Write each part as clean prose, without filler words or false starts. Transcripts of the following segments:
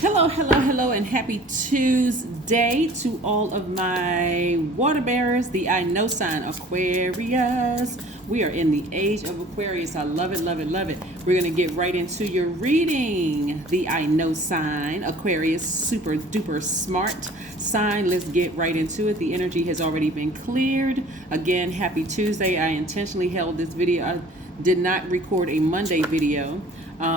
Hello, hello, hello, and happy Tuesday to all of my water bearers, the I know sign Aquarius. We are in the age of Aquarius. I love it, love it, love it. We're going to get right into your reading. The I know sign Aquarius, super duper smart sign. Let's get right into it. The energy has already been cleared. Again, happy Tuesday. I intentionally held this video. I did not record a Monday video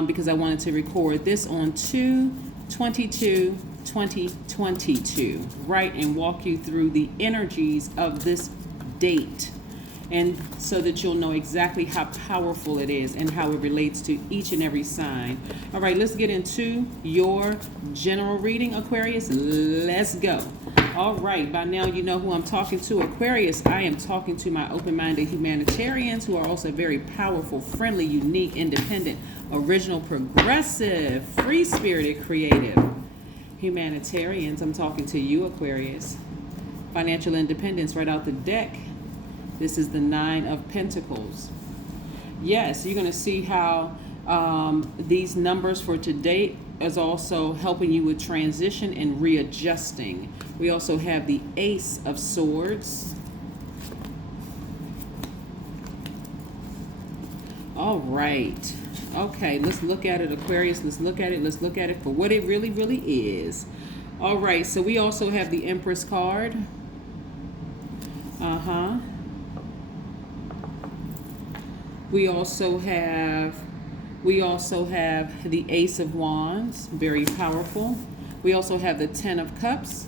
because I wanted to record this on 2/22/2022, right, and walk you through the energies of this date, and so that you'll know exactly how powerful it is and how it relates to each and every sign. All right, let's get into your general reading, Aquarius. Let's go. All right, by now you know who I'm talking to, Aquarius. I am talking to my open-minded humanitarians who are also very powerful, friendly, unique, independent, original, progressive, free-spirited, creative humanitarians. I'm talking to you, Aquarius. Financial independence right out the deck. This is the Nine of Pentacles. Yes, you're going to see how these numbers for today is also helping you with transition and readjusting. We also have the Ace of Swords. All right. Okay, let's look at it, Aquarius. Let's look at it. Let's look at it for what it really, really is. All right, so we also have the Empress card. We also have the Ace of Wands, very powerful. We also have the Ten of Cups,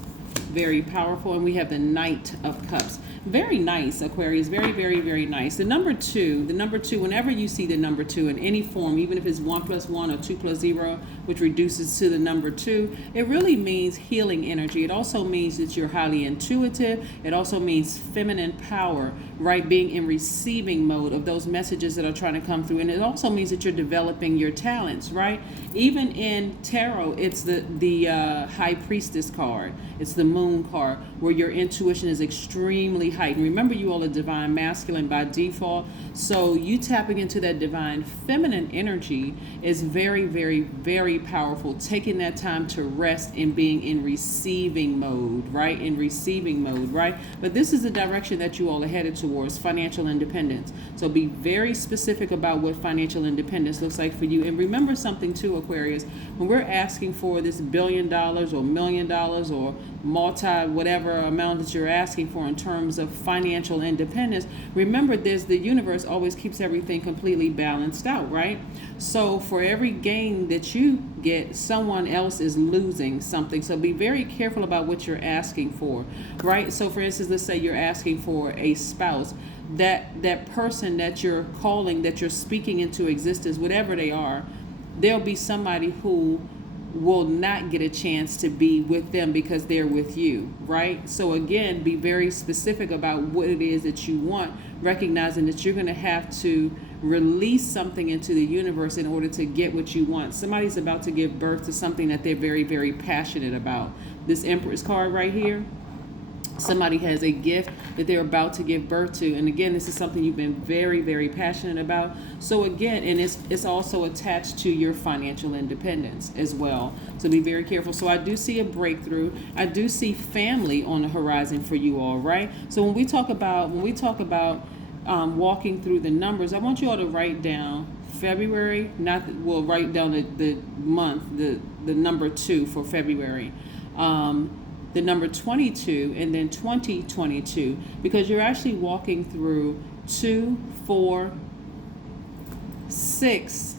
very powerful, and we have the Knight of Cups. Very nice, Aquarius. Very, very, very nice. The number two, whenever you see the number two in any form, even if it's 1 + 1 or 2 + 0, which reduces to the number 2, it really means healing energy. It also means that you're highly intuitive. It also means feminine power, right? Being in receiving mode of those messages that are trying to come through. And it also means that you're developing your talents, right? Even in tarot, it's the High Priestess card. It's the Moon card, where your intuition is extremely heightened. Remember, you all are divine masculine by default, so you tapping into that divine feminine energy is very, very, very powerful. Taking that time to rest and being in receiving mode, right? In receiving mode, right? But this is the direction that you all are headed towards, financial independence. So be very specific about what financial independence looks like for you. And remember something too, Aquarius, when we're asking for this $1 billion or $1 million or multi whatever amount that you're asking for in terms of financial independence, remember the universe always keeps everything completely balanced out, right? So for every gain that you get, someone else is losing something. So be very careful about what you're asking for, right? So for instance, let's say you're asking for a spouse. That person that you're calling, that you're speaking into existence, whatever they are, there'll be somebody who will not get a chance to be with them because they're with you, right? So again, be very specific about what it is that you want, recognizing that you're going to have to release something into the universe in order to get what you want. Somebody's about to give birth to something that they're very, very passionate about. This Empress card right here, somebody has a gift that they're about to give birth to, and again, this is something you've been very, very passionate about. So again, and it's also attached to your financial independence as well, so be very careful. So I do see a breakthrough. I do see family on the horizon for you all, right? So when we talk about walking through the numbers, I want you all to write down February, write down the month, the number 2 for February, the number 22, and then 2022, because you're actually walking through 2, 4, 6,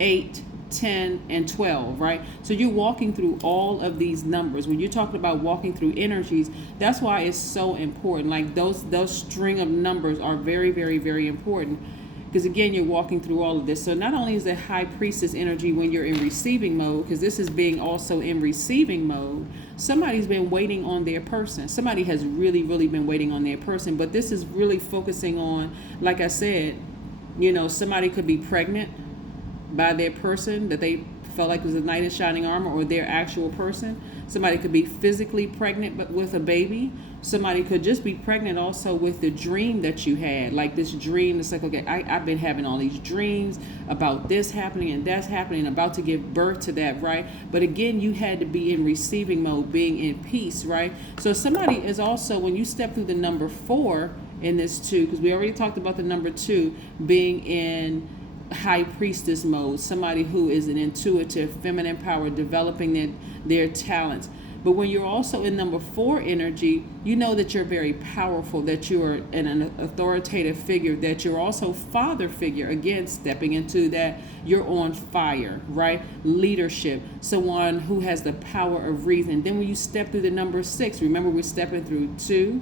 8, 10, and 12, right? So you're walking through all of these numbers. When you're talking about walking through energies, that's why it's so important. Like those string of numbers are very, very, very important. Because again, you're walking through all of this. So not only is it High Priestess energy when you're in receiving mode, because this is being also in receiving mode, somebody's been waiting on their person. Somebody has really, really been waiting on their person. But this is really focusing on, like I said, somebody could be pregnant by their person that they felt like was a knight in shining armor, or their actual person. Somebody could be physically pregnant but with a baby. Somebody could just be pregnant also with the dream that you had. Like this dream, it's like, okay, I've been having all these dreams about this happening and that's happening, about to give birth to that, right? But again, you had to be in receiving mode, being in peace, right? So somebody is also, when you step through the number 4 in this 2, because we already talked about the number 2 being in high priestess mode, somebody who is an intuitive, feminine power, developing their talents. But when you're also in number 4 energy, you know that you're very powerful, that you're an authoritative figure, that you're also father figure. Again, stepping into that, you're on fire, right? Leadership, someone who has the power of reason. Then when you step through the number 6, remember we're stepping through 2,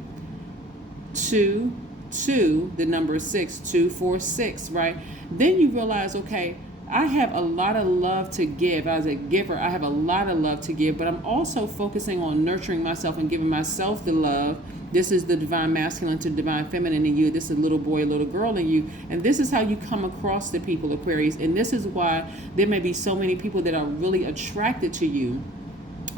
2, 2, the number 6, 2, 4, 6, right? Then you realize, okay, I have a lot of love to give. As a giver, I have a lot of love to give, but I'm also focusing on nurturing myself and giving myself the love. This is the divine masculine to divine feminine in you. This is a little boy, little girl in you. And this is how you come across the people, Aquarius. And this is why there may be so many people that are really attracted to you.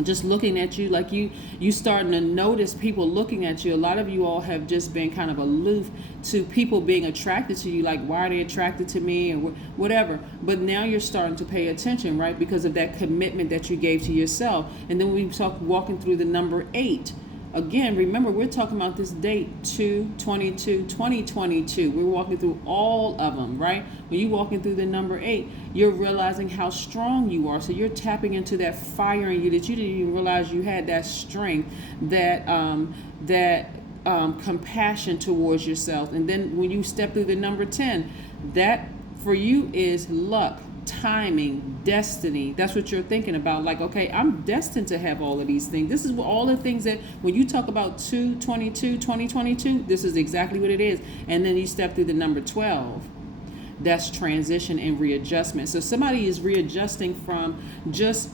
Just looking at you, like you starting to notice people looking at you. A lot of you all have just been kind of aloof to people being attracted to you, like why are they attracted to me or whatever. But now you're starting to pay attention, right? Because of that commitment that you gave to yourself. And then we talk walking through the number 8. Again, remember, we're talking about this date, 2/22/2022. We're walking through all of them, right? When you're walking through the number 8, you're realizing how strong you are. So you're tapping into that fire in you that you didn't even realize you had, that strength, that compassion towards yourself. And then when you step through the number 10, that for you is luck, timing, destiny. That's what you're thinking about. Like, okay, I'm destined to have all of these things. This is what all the things that when you talk about 2/22/2022, this is exactly what it is. And then you step through the number 12. That's transition and readjustment. So somebody is readjusting from just,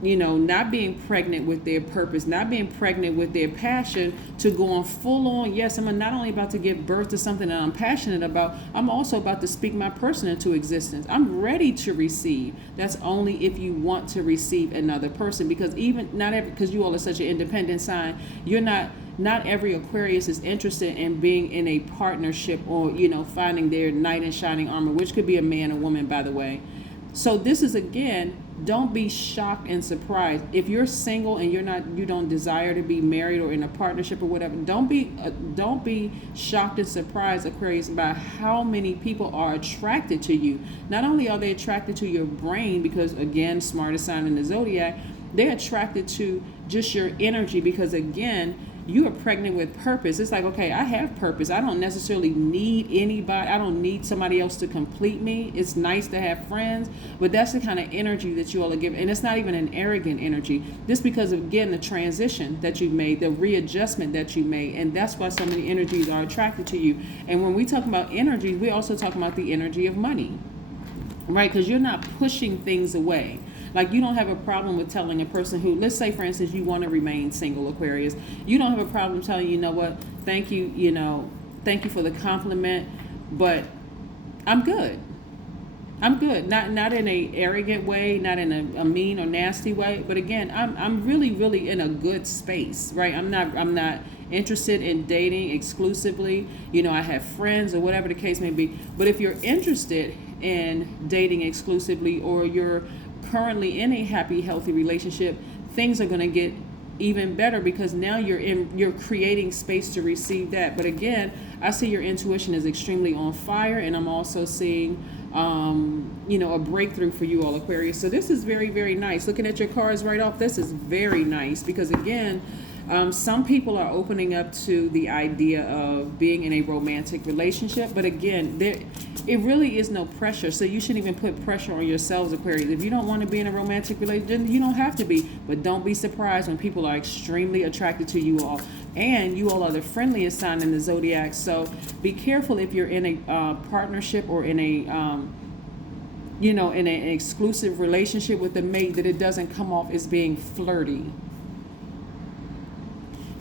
not being pregnant with their purpose, not being pregnant with their passion, to going full on. Yes, I'm not only about to give birth to something that I'm passionate about, I'm also about to speak my person into existence. I'm ready to receive. That's only if you want to receive another person, because because you all are such an independent sign, not every Aquarius is interested in being in a partnership or, finding their knight in shining armor, which could be a man or woman, by the way. So this is, again, don't be shocked and surprised. If you're single and you don't desire to be married or in a partnership or whatever, don't be shocked and surprised, Aquarius, by how many people are attracted to you. Not only are they attracted to your brain, because again, smartest sign in the Zodiac, they're attracted to just your energy, because again, you are pregnant with purpose. It's like, okay, I have purpose. I don't necessarily need anybody. I don't need somebody else to complete me. It's nice to have friends, but that's the kind of energy that you all are giving. And it's not even an arrogant energy. This because of, again, the transition that you've made, the readjustment that you made. And that's why so many energies are attracted to you. And when we talk about energy, we also talk about the energy of money, right? Because you're not pushing things away. Like, you don't have a problem with telling a person who, let's say, for instance, you want to remain single, Aquarius. You don't have a problem telling, what, thank you, thank you for the compliment, but I'm good. I'm good. Not in a arrogant way, not in a mean or nasty way, but again, I'm really, really in a good space, right? I'm not interested in dating exclusively. I have friends or whatever the case may be. But if you're interested in dating exclusively, or you're currently in a happy, healthy relationship, things are going to get even better, because now you're creating space to receive that. But again, I see your intuition is extremely on fire, and I'm also seeing a breakthrough for you all, Aquarius. So this is very, very nice. Looking at your cards right off, this is very nice, because again, some people are opening up to the idea of being in a romantic relationship, but again, it really is no pressure. So you shouldn't even put pressure on yourselves, Aquarius. If you don't want to be in a romantic relationship, you don't have to be. But don't be surprised when people are extremely attracted to you all. And you all are the friendliest sign in the Zodiac. So be careful if you're in a partnership or in a in an exclusive relationship with a mate, that it doesn't come off as being flirty.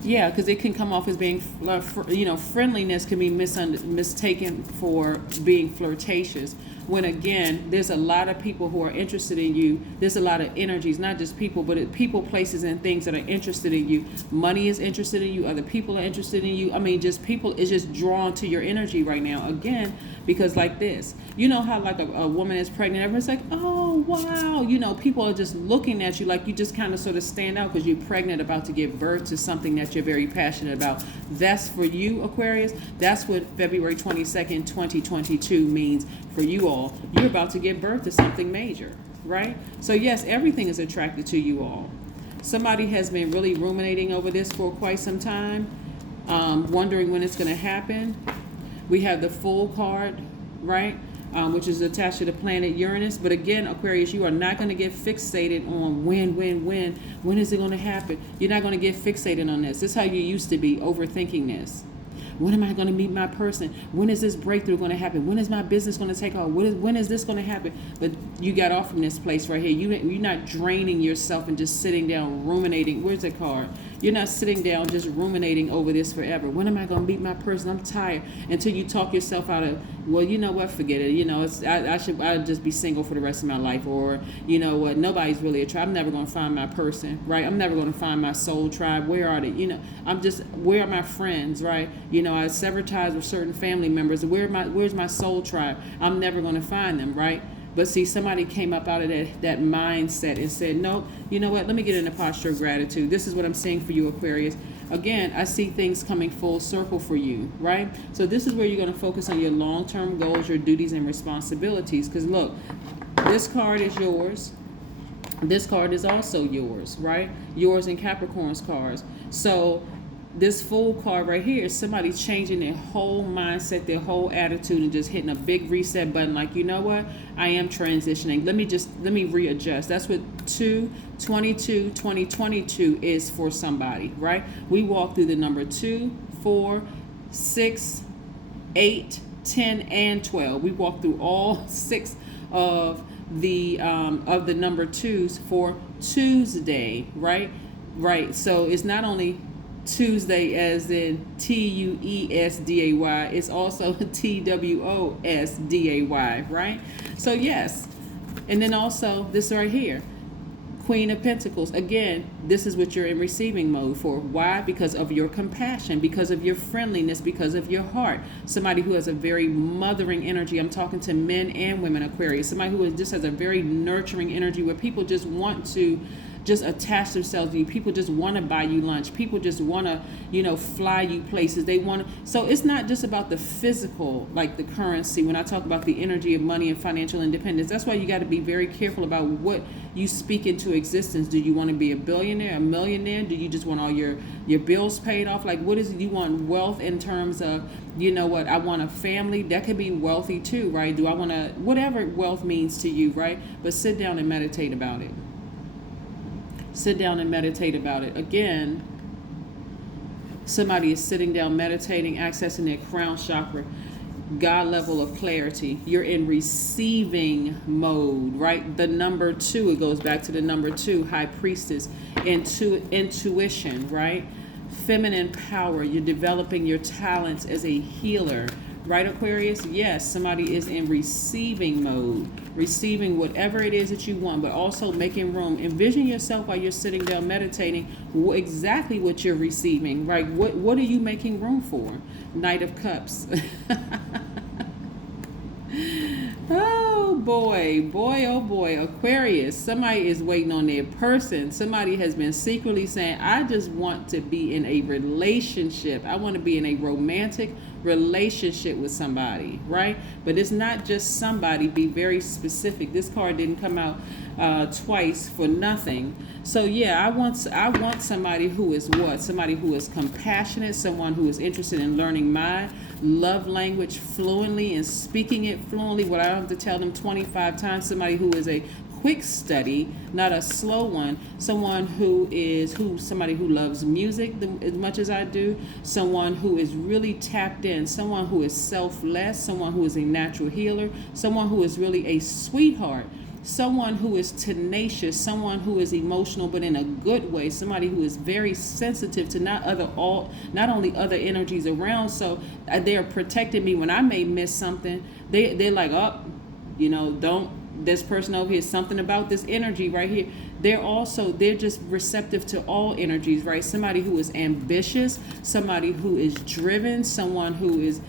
Yeah, because it can come off as being, friendliness can be mistaken for being flirtatious. when again, there's a lot of people who are interested in you. There's a lot of energies, not just people, but people, places, and things that are interested in you. Money is interested in you. Other people are interested in you. I mean, just people is just drawn to your energy right now. Again, because like this, you know how like a woman is pregnant, everyone's like, oh, wow. You know, people are just looking at you like you just kind of sort of stand out because you're pregnant, about to give birth to something that you're very passionate about. That's for you, Aquarius. That's what February 22nd, 2022 means for you all. You're about to give birth to something major, right? So yes, everything is attracted to you all. Somebody has been really ruminating over this for quite some time, wondering when it's going to happen. We have the Fool card, right? Which is attached to the planet Uranus. But again, Aquarius, you are not going to get fixated on when is it going to happen? You're not going to get fixated on this. This is how you used to be, overthinking this. When am I going to meet my person? When is this breakthrough going to happen? When is my business going to take off? When is this going to happen? But you got off from this place right here. You're not draining yourself and just sitting down ruminating. Where's the card? You're not sitting down just ruminating over this forever. When am I going to meet my person? I'm tired. Until you talk yourself out of, well, you know what? Forget it. You know, I'll just be single for the rest of my life. Or, you know what? Nobody's really a tribe. I'm never going to find my person, right? I'm never going to find my soul tribe. Where are they? You know, where are my friends, right? You know, I sever ties with certain family members. Where's my soul tribe? I'm never going to find them, right? But see, somebody came up out of that mindset and said, no, you know what? Let me get in a posture of gratitude. This is what I'm saying for you, Aquarius. Again, I see things coming full circle for you, right? So this is where you're going to focus on your long-term goals, your duties, and responsibilities. Because look, this card is yours. This card is also yours, right? Yours and Capricorn's cards. So this Fool card right here is somebody changing their whole mindset, their whole attitude, and just hitting a big reset button. Like, you know what? I am transitioning. Let me readjust. That's what 2022 is for somebody, right? We walk through the number 2, 4, 6, 8, 10, and 12. We walk through all 6 of the number 2s for Tuesday, right? Right. So it's not only Tuesday as in Tuesday, it's also Twosday, right? So yes. And then also this right here, Queen of Pentacles. Again, this is what you're in receiving mode for. Why? Because of your compassion, because of your friendliness, because of your heart. Somebody who has a very mothering energy. I'm talking to men and women, Aquarius. Somebody who just has a very nurturing energy where people just want to just attach themselves to you. People just want to buy you lunch. People just want to, you know, fly you places. They want to. So it's not just about the physical, like the currency. When I talk about the energy of money and financial independence, that's why you got to be very careful about what you speak into existence. Do you want to be a billionaire, a millionaire? Do you just want all your bills paid off? Like, what is it? You want wealth in terms of, you know what, I want a family. That could be wealthy too, right? Do I want to, whatever wealth means to you, right? But sit down and meditate about it. Sit down and meditate about it. Again, somebody is sitting down, meditating, accessing their crown chakra, God level of clarity. You're in receiving mode, right? The number 2, it goes back to the number 2, High Priestess, intuition, right? Feminine power. You're developing your talents as a healer, right, Aquarius? Yes, somebody is in receiving mode, receiving whatever it is that you want, but also making room. Envision yourself while you're sitting down meditating, exactly what you're receiving, right? What are you making room for? Knight of Cups. Oh boy, oh boy, Aquarius, somebody is waiting on their person. Somebody has been secretly saying, I just want to be in a relationship. I want to be in a romantic relationship with somebody, right? But it's not just somebody. Be very specific. This card didn't come out twice for nothing. So yeah, I want somebody who is what? Somebody who is compassionate, someone who is interested in learning my love language fluently and speaking it fluently. What I don't have to tell them 25 times. Somebody who is a quick study, not a slow one. Somebody who loves music as much as I do. Someone who is really tapped in. Someone who is selfless. Someone who is a natural healer. Someone who is really a sweetheart. Someone who is tenacious, someone who is emotional but in a good way, somebody who is very sensitive to not only other energies around, so they're protecting me when I may miss something. They're like, oh, this person over here, something about this energy right here. They're just receptive to all energies, right? Somebody who is ambitious, somebody who is driven, someone who is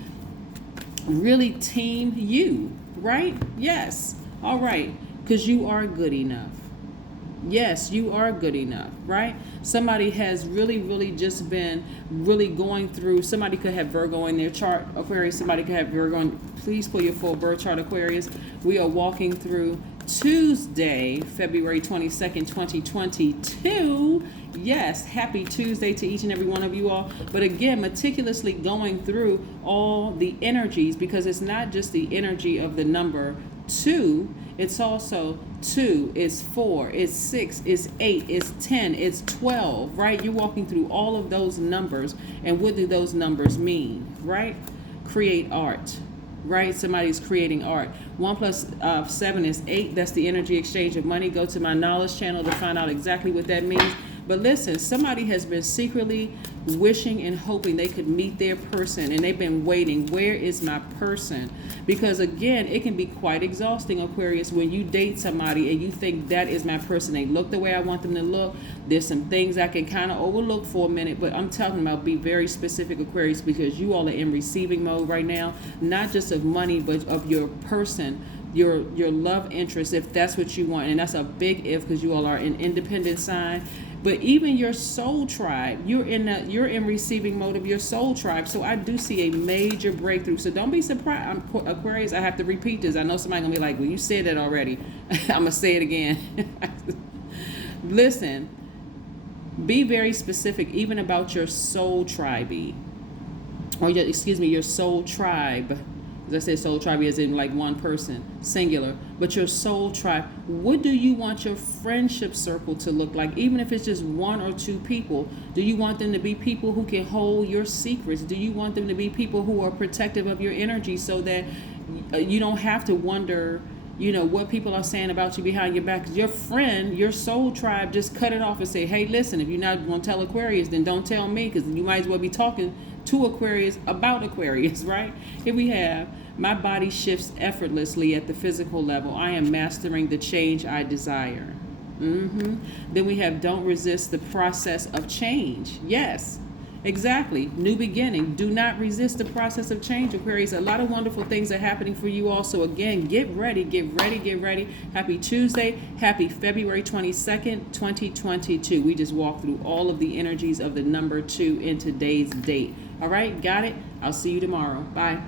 really team you, right? Yes. All right. Because you are good enough. Yes, you are good enough, right? Somebody has really just been really going through. Somebody could have Virgo in their chart, Aquarius. Somebody could have Virgo. Please pull your full birth chart, Aquarius. We are walking through Tuesday, February 22nd, 2022. Yes, happy Tuesday to each and every one of you all. But again, meticulously going through all the energies, because it's not just the energy of the number 2. It's also 2, it's 4, it's 6, it's 8, it's 10, it's 12, right? You're walking through all of those numbers. And what do those numbers mean, right? Create art, right? Somebody's creating art. 1 plus 7 is 8. That's the energy exchange of money. Go to my knowledge channel to find out exactly what that means. But listen, somebody has been secretly wishing and hoping they could meet their person, and they've been waiting. Where is my person? Because again, it can be quite exhausting, Aquarius, when you date somebody and you think that is my person. They look the way I want them to look. There's some things I can kind of overlook for a minute, but I'm talking about be very specific, Aquarius, because you all are in receiving mode right now, not just of money, but of your person, your love interest, if that's what you want. And that's a big if, because you all are an independent sign. But even your soul tribe, you're in receiving mode of your soul tribe. So I do see a major breakthrough. So don't be surprised, Aquarius. I have to repeat this. I know somebody's gonna be like, "Well, you said that already." I'm gonna say it again. Listen, be very specific, even about your soul tribe, your soul tribe. As I said, soul tribe is in like one person, singular. But your soul tribe, what do you want your friendship circle to look like? Even if it's just 1 or 2 people, do you want them to be people who can hold your secrets? Do you want them to be people who are protective of your energy, so that you don't have to wonder, what people are saying about you behind your back? 'Cause your friend, your soul tribe, just cut it off and say, "Hey, listen, if you're not going to tell Aquarius, then don't tell me, because you might as well be talking to Aquarius about Aquarius," right? Here we have, my body shifts effortlessly at the physical level. I am mastering the change I desire. Then we have, don't resist the process of change. Yes, exactly. New beginning. Do not resist the process of change, Aquarius. A lot of wonderful things are happening for you all. So again, get ready. Happy Tuesday. Happy February 22nd, 2022. We just walked through all of the energies of the number 2 in today's date. All right, got it? I'll see you tomorrow. Bye.